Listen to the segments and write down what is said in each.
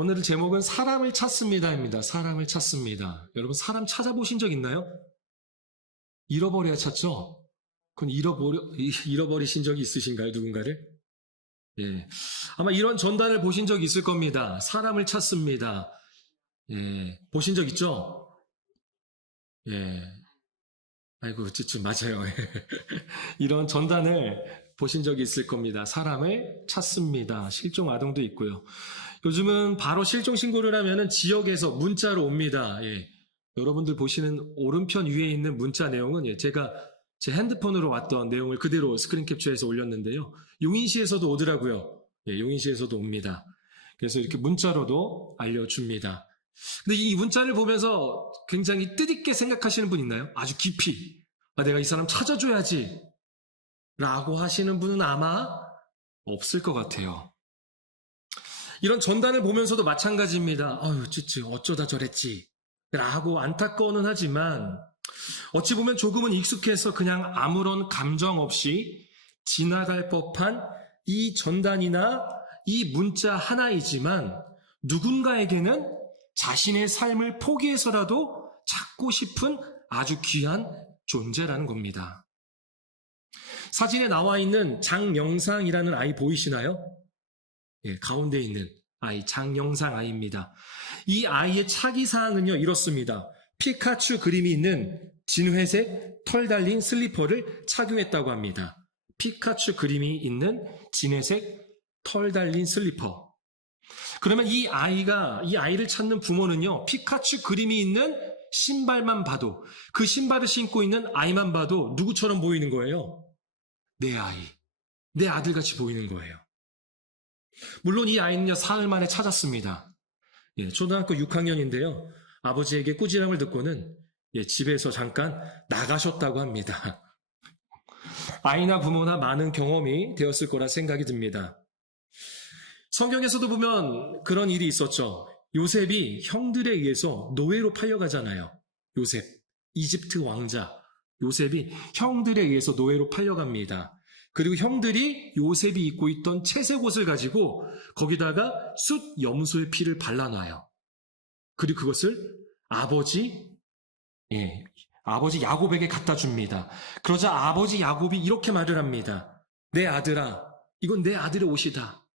오늘 제목은 사람을 찾습니다입니다. 사람을 찾습니다. 여러분 사람 찾아보신 적 있나요? 잃어버려야 찾죠? 그건 잃어버리신 적이 있으신가요? 누군가를? 예. 아마 이런 전단을 보신 적 있을 겁니다. 사람을 찾습니다. 예. 보신 적 있죠? 예. 아이고, 좀 맞아요. 이런 전단을 보신 적이 있을 겁니다. 사람을 찾습니다. 실종 아동도 있고요. 요즘은 바로 실종 신고를 하면은 지역에서 문자로 옵니다. 예. 여러분들 보시는 오른편 위에 있는 문자 내용은 제가 제 핸드폰으로 왔던 내용을 그대로 스크린 캡처해서 올렸는데요. 용인시에서도 오더라고요. 예, 용인시에서도 옵니다. 그래서 이렇게 문자로도 알려줍니다. 근데 이 문자를 보면서 굉장히 뜻있게 생각하시는 분 있나요? 아주 깊이. 내가 이 사람 찾아줘야지. 라고 하시는 분은 아마 없을 것 같아요. 이런 전단을 보면서도 마찬가지입니다. 아유, 찌찌, 어쩌다 저랬지. 라고 안타까워는 하지만 어찌 보면 조금은 익숙해서 그냥 아무런 감정 없이 지나갈 법한 이 전단이나 이 문자 하나이지만 누군가에게는 자신의 삶을 포기해서라도 찾고 싶은 아주 귀한 존재라는 겁니다. 사진에 나와 있는 장영상이라는 아이 보이시나요? 예, 가운데 있는 아이, 장영상 아이입니다. 이 아이의 차기사항은요, 이렇습니다. 피카츄 그림이 있는 진회색 털 달린 슬리퍼를 착용했다고 합니다. 피카츄 그림이 있는 진회색 털 달린 슬리퍼. 그러면 이 아이를 찾는 부모는요, 피카츄 그림이 있는 신발만 봐도, 그 신발을 신고 있는 아이만 봐도 누구처럼 보이는 거예요? 내 아이, 내 아들같이 보이는 거예요. 물론 이 아이는요, 사흘 만에 찾았습니다. 예, 초등학교 6학년인데요. 아버지에게 꾸지람을 듣고는 집에서 잠깐 나가셨다고 합니다. 아이나 부모나 많은 경험이 되었을 거라 생각이 듭니다. 성경에서도 보면 그런 일이 있었죠. 요셉이 형들에 의해서 노예로 팔려가잖아요. 요셉, 이집트 왕자 요셉이 형들에 의해서 노예로 팔려갑니다. 그리고 형들이 요셉이 입고 있던 채색 옷을 가지고 거기다가 숫 염소의 피를 발라놔요. 그리고 그것을 아버지 야곱에게 갖다 줍니다. 그러자 아버지 야곱이 이렇게 말을 합니다. 내 아들아, 이건 내 아들의 옷이다.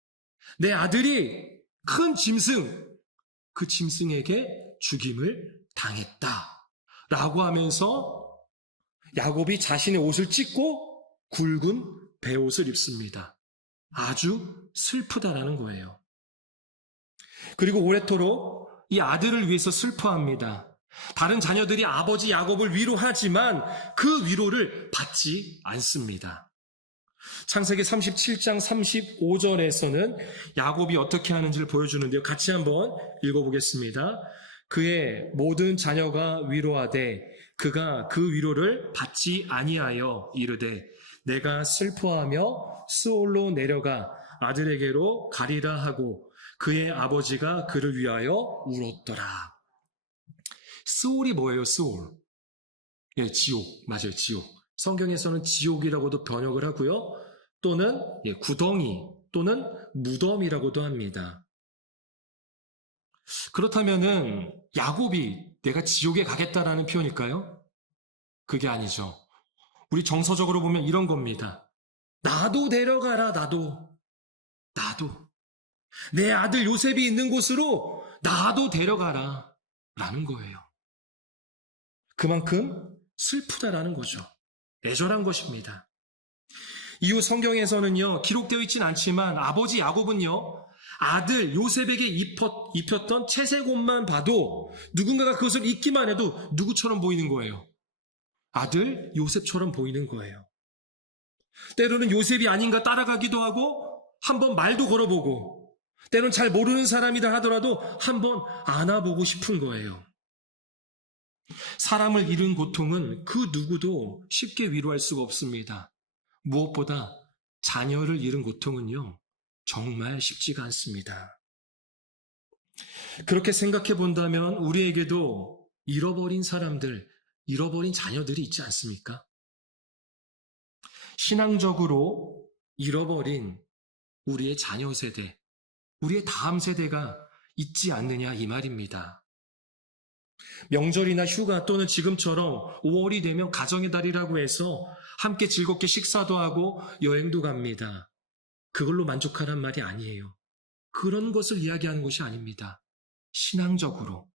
내 아들이 큰 짐승, 그 짐승에게 죽임을 당했다. 라고 하면서 야곱이 자신의 옷을 찢고 굵은 베옷을 입습니다. 아주 슬프다라는 거예요. 그리고 오래도록 이 아들을 위해서 슬퍼합니다. 다른 자녀들이 아버지 야곱을 위로하지만 그 위로를 받지 않습니다. 창세기 37장 35절에서는 야곱이 어떻게 하는지를 보여주는데요. 같이 한번 읽어보겠습니다. 그의 모든 자녀가 위로하되 그가 그 위로를 받지 아니하여 이르되 내가 슬퍼하며 스올로 내려가 아들에게로 가리라 하고 그의 아버지가 그를 위하여 울었더라. 스올이 뭐예요? 스올. 예, 지옥. 맞아요. 지옥. 성경에서는 지옥이라고도 번역을 하고요. 또는 구덩이 또는 무덤이라고도 합니다. 그렇다면은 야곱이 내가 지옥에 가겠다라는 표현일까요? 그게 아니죠. 우리 정서적으로 보면 이런 겁니다. 나도 데려가라. 나도. 내 아들 요셉이 있는 곳으로 나도 데려가라. 라는 거예요. 그만큼 슬프다라는 거죠. 애절한 것입니다. 이후 성경에서는요, 기록되어 있진 않지만 아버지 야곱은요, 아들 요셉에게 입혔던 채색 옷만 봐도 누군가가 그것을 입기만 해도 누구처럼 보이는 거예요? 아들 요셉처럼 보이는 거예요. 때로는 요셉이 아닌가 따라가기도 하고 한번 말도 걸어보고 때로는 잘 모르는 사람이다 하더라도 한번 안아보고 싶은 거예요. 사람을 잃은 고통은 그 누구도 쉽게 위로할 수가 없습니다. 무엇보다 자녀를 잃은 고통은요, 정말 쉽지가 않습니다. 그렇게 생각해 본다면 우리에게도 잃어버린 사람들, 잃어버린 자녀들이 있지 않습니까? 신앙적으로 잃어버린 우리의 자녀 세대, 우리의 다음 세대가 있지 않느냐 이 말입니다. 명절이나 휴가 또는 지금처럼 5월이 되면 가정의 달이라고 해서 함께 즐겁게 식사도 하고 여행도 갑니다. 그걸로 만족하란 말이 아니에요. 그런 것을 이야기하는 것이 아닙니다. 신앙적으로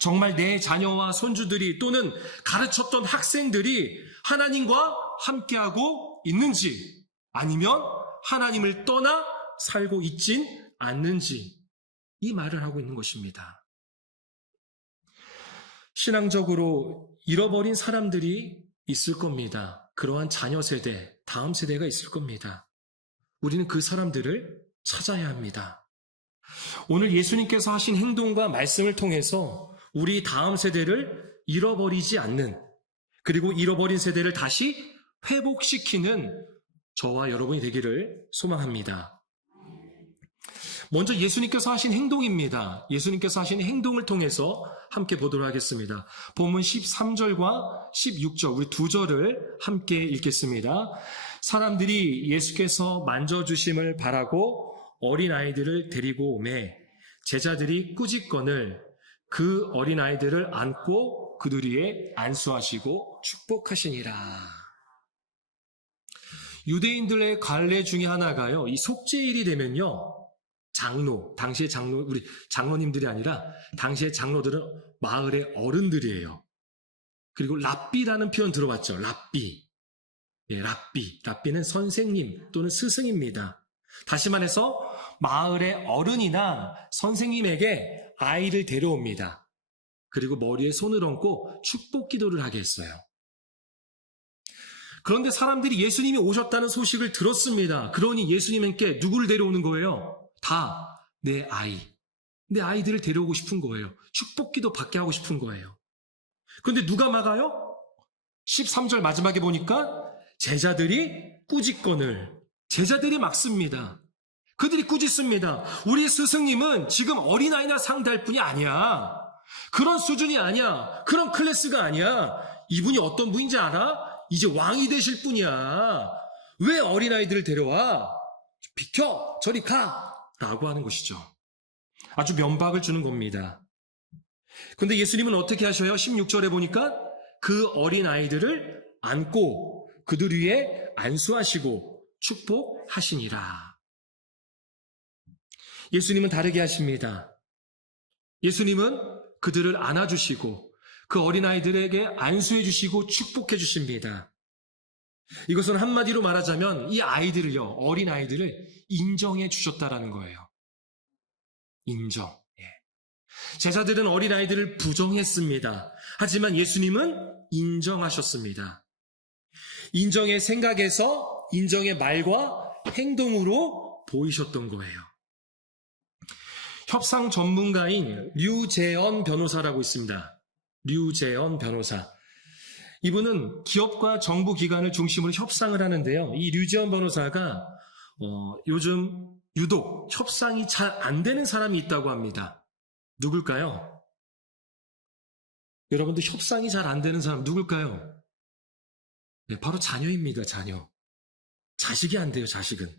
정말 내 자녀와 손주들이 또는 가르쳤던 학생들이 하나님과 함께하고 있는지 아니면 하나님을 떠나 살고 있진 않는지 이 말을 하고 있는 것입니다. 신앙적으로 잃어버린 사람들이 있을 겁니다. 그러한 자녀 세대, 다음 세대가 있을 겁니다. 우리는 그 사람들을 찾아야 합니다. 오늘 예수님께서 하신 행동과 말씀을 통해서 우리 다음 세대를 잃어버리지 않는, 그리고 잃어버린 세대를 다시 회복시키는 저와 여러분이 되기를 소망합니다. 먼저 예수님께서 하신 행동입니다. 예수님께서 하신 행동을 통해서 함께 보도록 하겠습니다. 본문 13절과 16절, 우리 두 절을 함께 읽겠습니다. 사람들이 예수께서 만져주심을 바라고 어린아이들을 데리고 오매 제자들이 꾸짖거늘 그 어린아이들을 안고 그들 위에 안수하시고 축복하시니라. 유대인들의 관례 중에 하나가요, 이 속죄일이 되면요, 당시의 장로, 우리 장로님들이 아니라 당시의 장로들은 마을의 어른들이에요. 그리고 랍비라는 표현 들어봤죠? 랍비. 예, 랍비는 선생님 또는 스승입니다. 다시 말해서 마을의 어른이나 선생님에게 아이를 데려옵니다. 그리고 머리에 손을 얹고 축복 기도를 하게 했어요. 그런데 사람들이 예수님이 오셨다는 소식을 들었습니다. 그러니 예수님께 누구를 데려오는 거예요? 다 내 아이들을 데려오고 싶은 거예요. 축복기도 받게 하고 싶은 거예요. 그런데 누가 막아요? 13절 마지막에 보니까 제자들이 꾸짖거늘, 제자들이 막습니다. 그들이 꾸짖습니다. 우리 스승님은 지금 어린아이나 상대할 분이 아니야. 그런 수준이 아니야. 그런 클래스가 아니야. 이분이 어떤 분인지 알아? 이제 왕이 되실 분이야. 왜 어린아이들을 데려와? 비켜! 저리 가! 라고 하는 것이죠. 아주 면박을 주는 겁니다. 근데 예수님은 어떻게 하셔요? 16절에 보니까 그 어린아이들을 안고 그들 위에 안수하시고 축복하시니라. 예수님은 다르게 하십니다. 예수님은 그들을 안아주시고 그 어린아이들에게 안수해 주시고 축복해 주십니다. 이것은 한마디로 말하자면 이 아이들을요, 어린아이들을 인정해 주셨다라는 거예요. 인정. 예. 제자들은 어린아이들을 부정했습니다. 하지만 예수님은 인정하셨습니다. 인정의 생각에서 인정의 말과 행동으로 보이셨던 거예요. 협상 전문가인 류재언 변호사라고 있습니다. 류재언 변호사. 이분은 기업과 정부 기관을 중심으로 협상을 하는데요. 이 류재언 변호사가 요즘 유독 협상이 잘 안 되는 사람이 있다고 합니다. 누굴까요? 여러분들 협상이 잘 안 되는 사람 누굴까요? 네, 바로 자녀입니다. 자녀. 자식이 안 돼요. 자식은.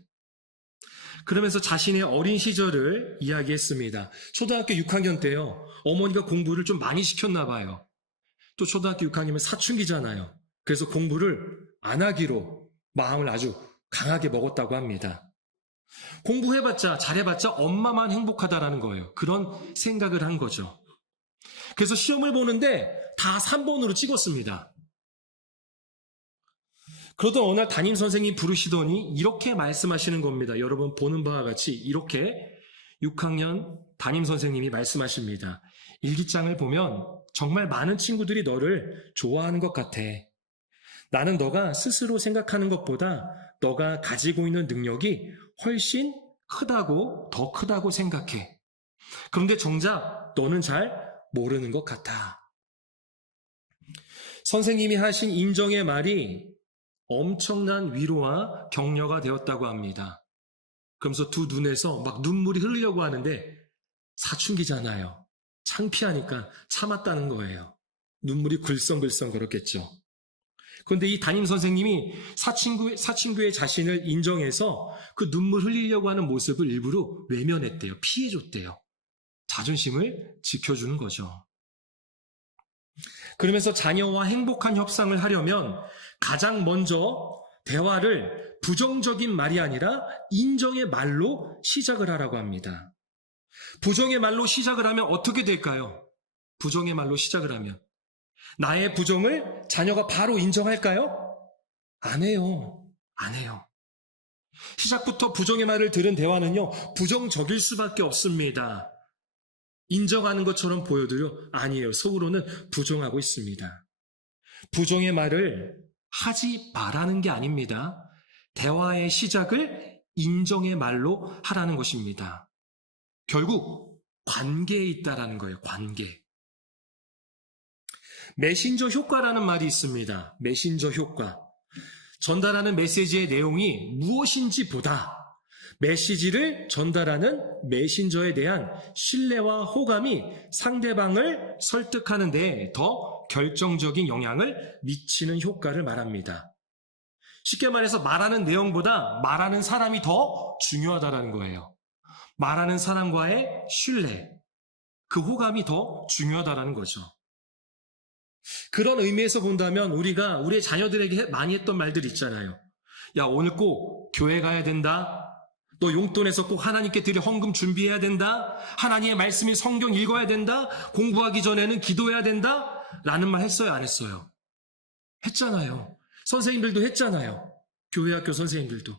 그러면서 자신의 어린 시절을 이야기했습니다. 초등학교 6학년 때요, 어머니가 공부를 좀 많이 시켰나 봐요. 또 초등학교 6학년이면 사춘기잖아요. 그래서 공부를 안 하기로 마음을 아주 강하게 먹었다고 합니다. 공부해봤자, 잘해봤자 엄마만 행복하다라는 거예요. 그런 생각을 한 거죠. 그래서 시험을 보는데 다 3번으로 찍었습니다. 그러던 어느 날 담임 선생님이 부르시더니 이렇게 말씀하시는 겁니다. 여러분 보는 바와 같이 이렇게 6학년 담임 선생님이 말씀하십니다. 일기장을 보면 정말 많은 친구들이 너를 좋아하는 것 같아. 나는 너가 스스로 생각하는 것보다 너가 가지고 있는 능력이 훨씬 더 크다고 생각해. 그런데 정작 너는 잘 모르는 것 같아. 선생님이 하신 인정의 말이 엄청난 위로와 격려가 되었다고 합니다. 그러면서 두 눈에서 막 눈물이 흐르려고 하는데 사춘기잖아요. 창피하니까 참았다는 거예요. 눈물이 글썽글썽 걸었겠죠. 그런데 이 담임 선생님이 사친구의 자신을 인정해서 그 눈물 흘리려고 하는 모습을 일부러 외면했대요. 피해줬대요. 자존심을 지켜주는 거죠. 그러면서 자녀와 행복한 협상을 하려면 가장 먼저 대화를 부정적인 말이 아니라 인정의 말로 시작을 하라고 합니다. 부정의 말로 시작을 하면 어떻게 될까요? 부정의 말로 시작을 하면 나의 부정을 자녀가 바로 인정할까요? 안 해요. 안 해요. 시작부터 부정의 말을 들은 대화는요, 부정적일 수밖에 없습니다. 인정하는 것처럼 보여도요, 아니에요. 속으로는 부정하고 있습니다. 부정의 말을 하지 말라는 게 아닙니다. 대화의 시작을 인정의 말로 하라는 것입니다. 결국 관계에 있다라는 거예요. 관계. 메신저 효과라는 말이 있습니다. 메신저 효과. 전달하는 메시지의 내용이 무엇인지 보다 메시지를 전달하는 메신저에 대한 신뢰와 호감이 상대방을 설득하는 데 더 결정적인 영향을 미치는 효과를 말합니다. 쉽게 말해서 말하는 내용보다 말하는 사람이 더 중요하다는 거예요. 말하는 사람과의 신뢰, 그 호감이 더 중요하다는 거죠. 그런 의미에서 본다면 우리가 우리의 자녀들에게 많이 했던 말들 있잖아요. 야, 오늘 꼭 교회 가야 된다. 너 용돈에서 꼭 하나님께 드릴 헌금 준비해야 된다. 하나님의 말씀인 성경 읽어야 된다. 공부하기 전에는 기도해야 된다. 라는 말 했어요, 안 했어요? 했잖아요. 선생님들도 했잖아요. 교회 학교 선생님들도.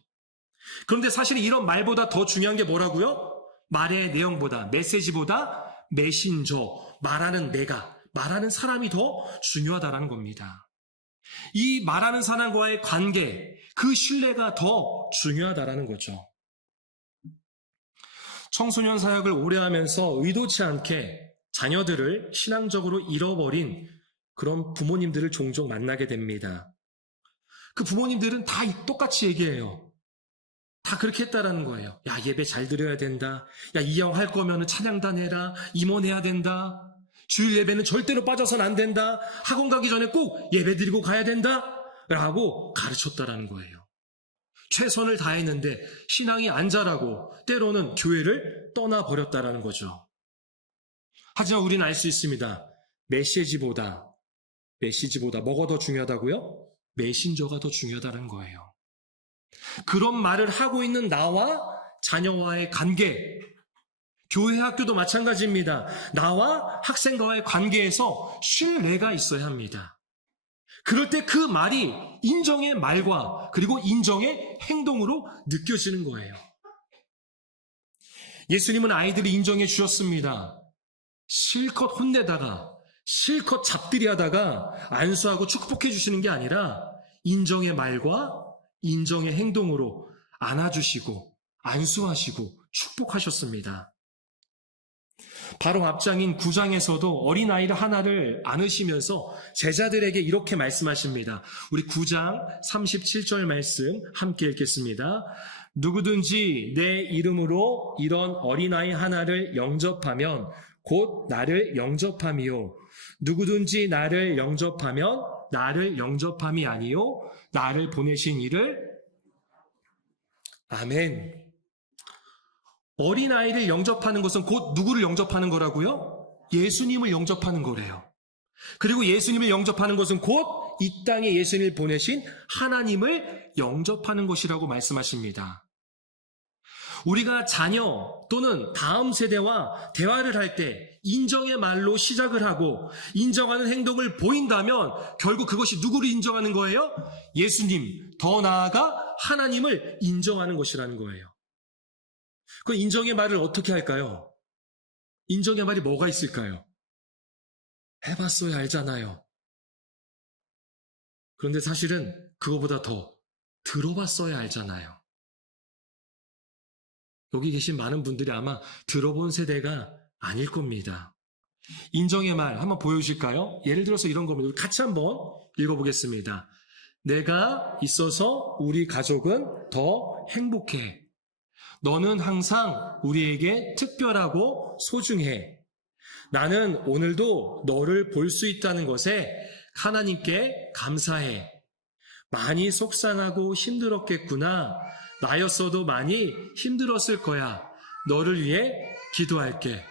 그런데 사실 이런 말보다 더 중요한 게 뭐라고요? 말의 내용보다, 메시지보다 메신저, 말하는 내가, 말하는 사람이 더 중요하다는 겁니다. 이 말하는 사람과의 관계, 그 신뢰가 더 중요하다는 거죠. 청소년 사역을 오래 하면서 의도치 않게 자녀들을 신앙적으로 잃어버린 그런 부모님들을 종종 만나게 됩니다. 그 부모님들은 다 똑같이 얘기해요. 다 그렇게 했다라는 거예요. 야, 예배 잘 드려야 된다. 야, 이왕 할 거면 찬양단 해라. 임원해야 된다. 주일 예배는 절대로 빠져선 안 된다. 학원 가기 전에 꼭 예배 드리고 가야 된다. 라고 가르쳤다라는 거예요. 최선을 다했는데 신앙이 안 자라고 때로는 교회를 떠나버렸다라는 거죠. 하지만 우리는 알 수 있습니다. 메시지보다 뭐가 더 중요하다고요? 메신저가 더 중요하다는 거예요. 그런 말을 하고 있는 나와 자녀와의 관계, 교회 학교도 마찬가지입니다. 나와 학생과의 관계에서 신뢰가 있어야 합니다. 그럴 때 그 말이 인정의 말과 그리고 인정의 행동으로 느껴지는 거예요. 예수님은 아이들을 인정해 주셨습니다. 실컷 혼내다가 실컷 잡들이 하다가 안수하고 축복해 주시는 게 아니라 인정의 말과 인정의 행동으로 안아주시고 안수하시고 축복하셨습니다. 바로 앞장인 9장에서도 어린아이를 하나를 안으시면서 제자들에게 이렇게 말씀하십니다. 우리 9장 37절 말씀 함께 읽겠습니다. 누구든지 내 이름으로 이런 어린아이 하나를 영접하면 곧 나를 영접함이요. 누구든지 나를 영접하면 나를 영접함이 아니요. 나를 보내신 이를. 아멘. 어린아이를 영접하는 것은 곧 누구를 영접하는 거라고요? 예수님을 영접하는 거래요. 그리고 예수님을 영접하는 것은 곧 이 땅에 예수님을 보내신 하나님을 영접하는 것이라고 말씀하십니다. 우리가 자녀 또는 다음 세대와 대화를 할 때 인정의 말로 시작을 하고 인정하는 행동을 보인다면 결국 그것이 누구를 인정하는 거예요? 예수님, 더 나아가 하나님을 인정하는 것이라는 거예요. 그 인정의 말을 어떻게 할까요? 인정의 말이 뭐가 있을까요? 해봤어야 알잖아요. 그런데 사실은 그거보다 더 들어봤어야 알잖아요. 여기 계신 많은 분들이 아마 들어본 세대가 아닐 겁니다. 인정의 말 한번 보여주실까요? 예를 들어서 이런 겁니다. 우리 같이 한번 읽어보겠습니다. 내가 있어서 우리 가족은 더 행복해. 너는 항상 우리에게 특별하고 소중해. 나는 오늘도 너를 볼 수 있다는 것에 하나님께 감사해. 많이 속상하고 힘들었겠구나. 나였어도 많이 힘들었을 거야. 너를 위해 기도할게.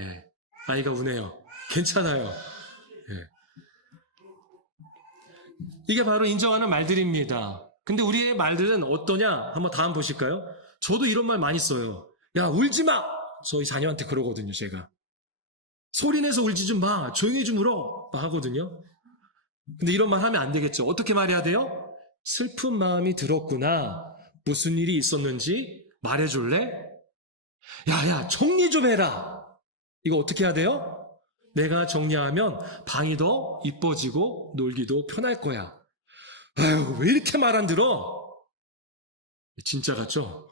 예. 아이가 우네요. 괜찮아요. 예. 이게 바로 인정하는 말들입니다. 근데 우리의 말들은 어떠냐? 한번 다음 보실까요? 저도 이런 말 많이 써요. 야, 울지 마! 저희 자녀한테 그러거든요, 제가. 소리내서 울지 좀 마. 조용히 좀 울어. 막 하거든요. 근데 이런 말 하면 안 되겠죠. 어떻게 말해야 돼요? 슬픈 마음이 들었구나. 무슨 일이 있었는지 말해줄래? 야, 정리 좀 해라. 이거 어떻게 해야 돼요? 내가 정리하면 방이 더 이뻐지고 놀기도 편할 거야. 아유, 왜 이렇게 말 안 들어? 진짜 같죠?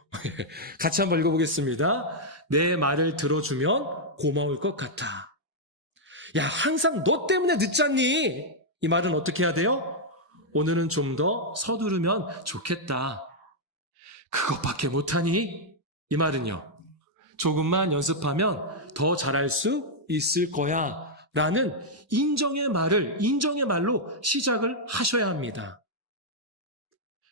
같이 한번 읽어보겠습니다. 내 말을 들어주면 고마울 것 같아. 야, 항상 너 때문에 늦잖니? 이 말은 어떻게 해야 돼요? 오늘은 좀 더 서두르면 좋겠다. 그것밖에 못하니? 이 말은요. 조금만 연습하면 더 잘할 수 있을 거야. 라는 인정의 말로 시작을 하셔야 합니다.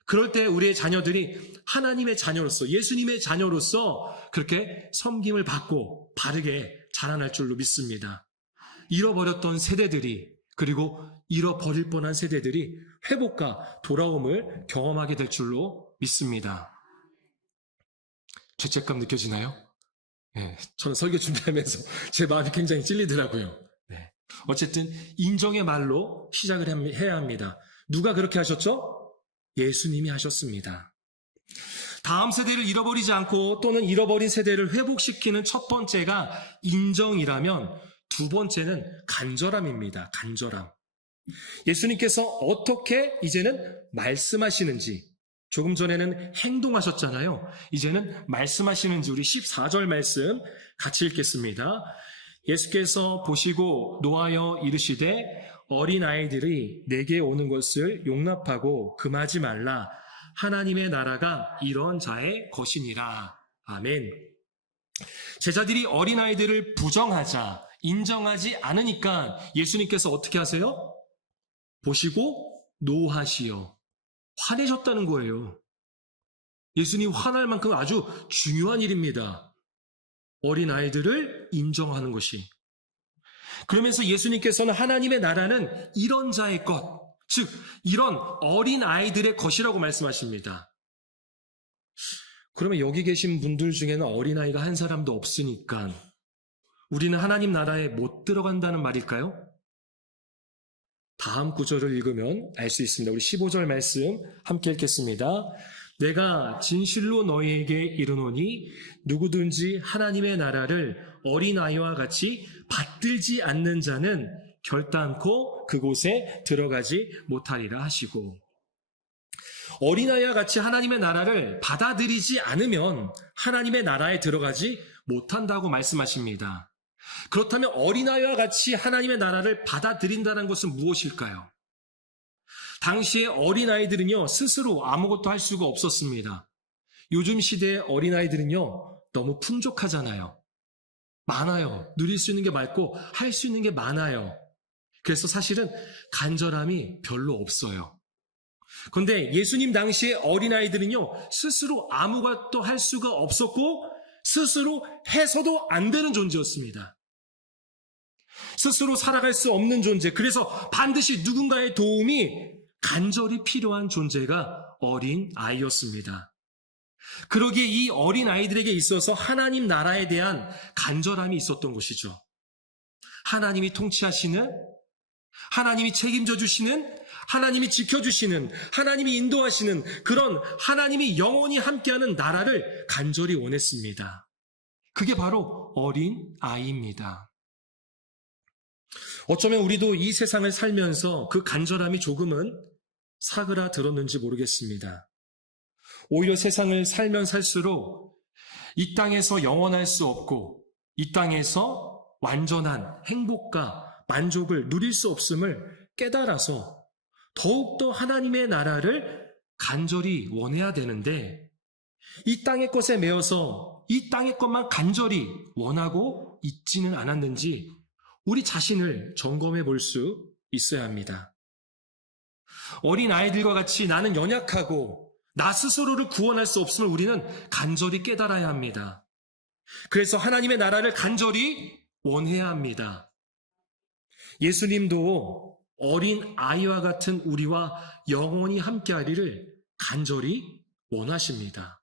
그럴 때 우리의 자녀들이 하나님의 자녀로서, 예수님의 자녀로서 그렇게 섬김을 받고 바르게 자라날 줄로 믿습니다. 잃어버렸던 세대들이, 그리고 잃어버릴 뻔한 세대들이 회복과 돌아옴을 경험하게 될 줄로 믿습니다. 죄책감 느껴지나요? 네, 저는 설교 준비하면서 제 마음이 굉장히 찔리더라고요. 네. 어쨌든 인정의 말로 시작을 해야 합니다. 누가 그렇게 하셨죠? 예수님이 하셨습니다. 다음 세대를 잃어버리지 않고 또는 잃어버린 세대를 회복시키는 첫 번째가 인정이라면 두 번째는 간절함입니다. 간절함. 예수님께서 어떻게 이제는 말씀하시는지, 조금 전에는 행동하셨잖아요. 이제는 말씀하시는지 우리 14절 말씀 같이 읽겠습니다. 예수께서 보시고 노하여 이르시되 어린아이들이 내게 오는 것을 용납하고 금하지 말라. 하나님의 나라가 이런 자의 것이니라. 아멘. 제자들이 어린아이들을 부정하자, 인정하지 않으니까 예수님께서 어떻게 하세요? 보시고 노하시어. 화내셨다는 거예요. 예수님 화날 만큼 아주 중요한 일입니다. 어린아이들을 인정하는 것이. 그러면서 예수님께서는 하나님의 나라는 이런 자의 것, 즉 이런 어린아이들의 것이라고 말씀하십니다. 그러면 여기 계신 분들 중에는 어린아이가 한 사람도 없으니까 우리는 하나님 나라에 못 들어간다는 말일까요? 다음 구절을 읽으면 알 수 있습니다. 우리 15절 말씀 함께 읽겠습니다. 내가 진실로 너희에게 이르노니 누구든지 하나님의 나라를 어린아이와 같이 받들지 않는 자는 결단코 그곳에 들어가지 못하리라 하시고, 어린아이와 같이 하나님의 나라를 받아들이지 않으면 하나님의 나라에 들어가지 못한다고 말씀하십니다. 그렇다면 어린아이와 같이 하나님의 나라를 받아들인다는 것은 무엇일까요? 당시의 어린아이들은요, 스스로 아무것도 할 수가 없었습니다. 요즘 시대의 어린아이들은요, 너무 풍족하잖아요. 많아요. 누릴 수 있는 게 많고 할 수 있는 게 많아요. 그래서 사실은 간절함이 별로 없어요. 그런데 예수님 당시의 어린아이들은요, 스스로 아무것도 할 수가 없었고 스스로 해서도 안 되는 존재였습니다. 스스로 살아갈 수 없는 존재, 그래서 반드시 누군가의 도움이 간절히 필요한 존재가 어린아이였습니다. 그러기에 이 어린아이들에게 있어서 하나님 나라에 대한 간절함이 있었던 것이죠. 하나님이 통치하시는, 하나님이 책임져 주시는, 하나님이 지켜주시는, 하나님이 인도하시는 그런 하나님이 영원히 함께하는 나라를 간절히 원했습니다. 그게 바로 어린아이입니다. 어쩌면 우리도 이 세상을 살면서 그 간절함이 조금은 사그라들었는지 모르겠습니다. 오히려 세상을 살면 살수록 이 땅에서 영원할 수 없고 이 땅에서 완전한 행복과 만족을 누릴 수 없음을 깨달아서 더욱더 하나님의 나라를 간절히 원해야 되는데, 이 땅의 것에 매여서 이 땅의 것만 간절히 원하고 있지는 않았는지 우리 자신을 점검해 볼 수 있어야 합니다. 어린 아이들과 같이 나는 연약하고 나 스스로를 구원할 수 없음을 우리는 간절히 깨달아야 합니다. 그래서 하나님의 나라를 간절히 원해야 합니다. 예수님도 어린 아이와 같은 우리와 영원히 함께하리를 간절히 원하십니다.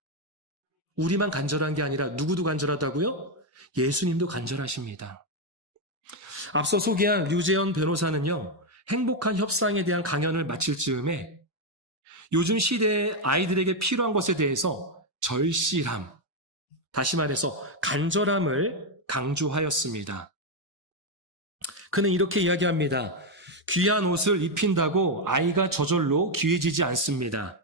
우리만 간절한 게 아니라 누구도 간절하다고요? 예수님도 간절하십니다. 앞서 소개한 류재현 변호사는요, 행복한 협상에 대한 강연을 마칠 즈음에 요즘 시대의 아이들에게 필요한 것에 대해서 절실함, 다시 말해서 간절함을 강조하였습니다. 그는 이렇게 이야기합니다. 귀한 옷을 입힌다고 아이가 저절로 귀해지지 않습니다.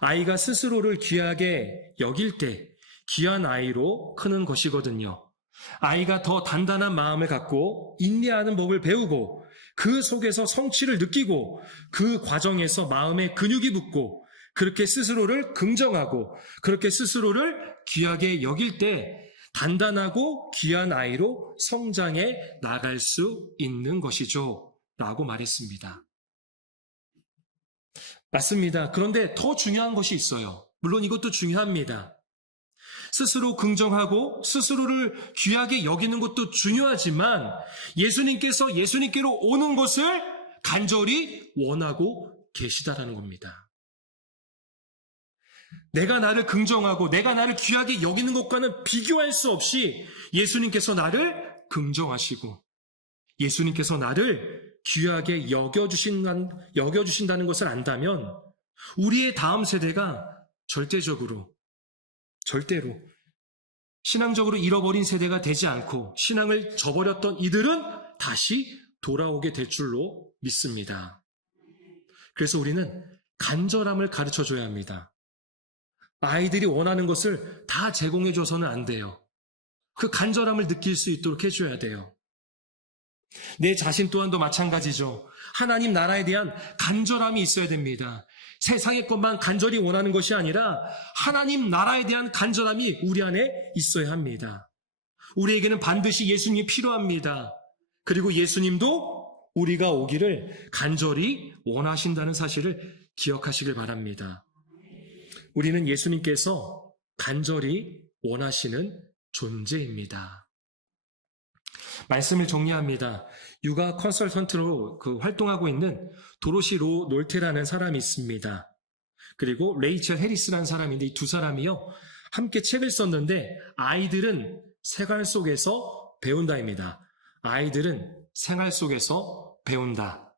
아이가 스스로를 귀하게 여길 때 귀한 아이로 크는 것이거든요. 아이가 더 단단한 마음을 갖고 인내하는 법을 배우고 그 속에서 성취를 느끼고 그 과정에서 마음에 근육이 붙고 그렇게 스스로를 긍정하고 그렇게 스스로를 귀하게 여길 때 단단하고 귀한 아이로 성장해 나갈 수 있는 것이죠. 라고 말했습니다. 맞습니다. 그런데 더 중요한 것이 있어요. 물론 이것도 중요합니다. 스스로 긍정하고 스스로를 귀하게 여기는 것도 중요하지만 예수님께서 예수님께로 오는 것을 간절히 원하고 계시다라는 겁니다. 내가 나를 긍정하고 내가 나를 귀하게 여기는 것과는 비교할 수 없이 예수님께서 나를 긍정하시고 예수님께서 나를 귀하게 여겨주신다는 것을 안다면 우리의 다음 세대가 절대로 신앙적으로 잃어버린 세대가 되지 않고 신앙을 저버렸던 이들은 다시 돌아오게 될 줄로 믿습니다. 그래서 우리는 간절함을 가르쳐줘야 합니다. 아이들이 원하는 것을 다 제공해줘서는 안 돼요. 그 간절함을 느낄 수 있도록 해줘야 돼요. 내 자신 또한도 마찬가지죠. 하나님 나라에 대한 간절함이 있어야 됩니다. 세상의 것만 간절히 원하는 것이 아니라 하나님 나라에 대한 간절함이 우리 안에 있어야 합니다. 우리에게는 반드시 예수님이 필요합니다. 그리고 예수님도 우리가 오기를 간절히 원하신다는 사실을 기억하시길 바랍니다. 우리는 예수님께서 간절히 원하시는 존재입니다. 말씀을 정리합니다. 육아 컨설턴트로 활동하고 있는 도로시 로 놀테라는 사람이 있습니다. 그리고 레이첼 해리스라는 사람인데 이 두 사람이요 함께 책을 썼는데 아이들은 생활 속에서 배운다입니다. 아이들은 생활 속에서 배운다.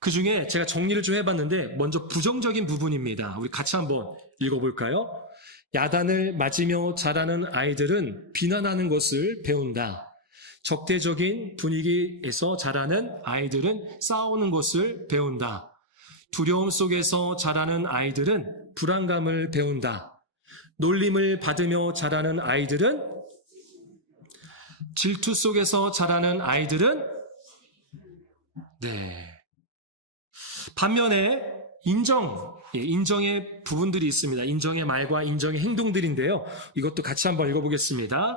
그 중에 제가 정리를 좀 해봤는데 먼저 부정적인 부분입니다. 우리 같이 한번 읽어볼까요? 야단을 맞으며 자라는 아이들은 비난하는 것을 배운다. 적대적인 분위기에서 자라는 아이들은 싸우는 것을 배운다. 두려움 속에서 자라는 아이들은 불안감을 배운다. 놀림을 받으며 자라는 아이들은 질투 속에서 자라는 아이들은 반면에 인정의 부분들이 있습니다. 인정의 말과 인정의 행동들인데요. 이것도 같이 한번 읽어보겠습니다.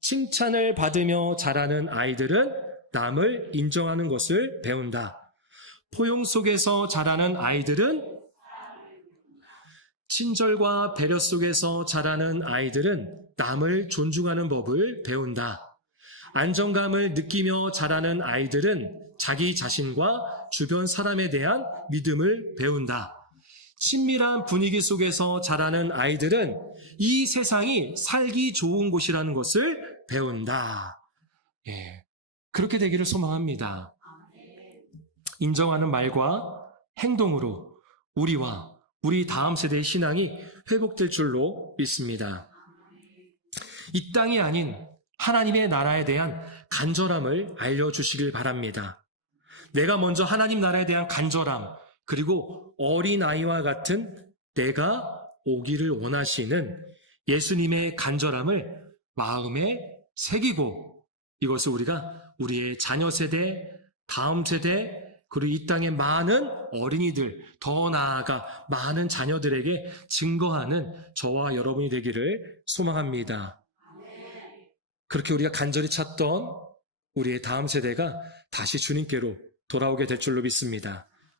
칭찬을 받으며 자라는 아이들은 남을 인정하는 것을 배운다. 포용 속에서 자라는 아이들은 친절과 배려 속에서 자라는 아이들은 남을 존중하는 법을 배운다. 안정감을 느끼며 자라는 아이들은 자기 자신과 주변 사람에 대한 믿음을 배운다. 친밀한 분위기 속에서 자라는 아이들은 이 세상이 살기 좋은 곳이라는 것을 배운다. 그렇게 되기를 소망합니다. 인정하는 말과 행동으로 우리와 우리 다음 세대의 신앙이 회복될 줄로 믿습니다. 이 땅이 아닌 하나님의 나라에 대한 간절함을 알려주시길 바랍니다. 내가 먼저 하나님 나라에 대한 간절함, 그리고 어린아이와 같은 내가 오기를 원하시는 예수님의 간절함을 마음에 새기고 이것을 우리가 우리의 자녀 세대, 다음 세대, 그리고 이 땅의 많은 어린이들, 더 나아가 많은 자녀들에게 증거하는 저와 여러분이 되기를 소망합니다. 그렇게 우리가 간절히 찾던 우리의 다음 세대가 다시 주님께로 돌아오게 될 줄로 믿습니다.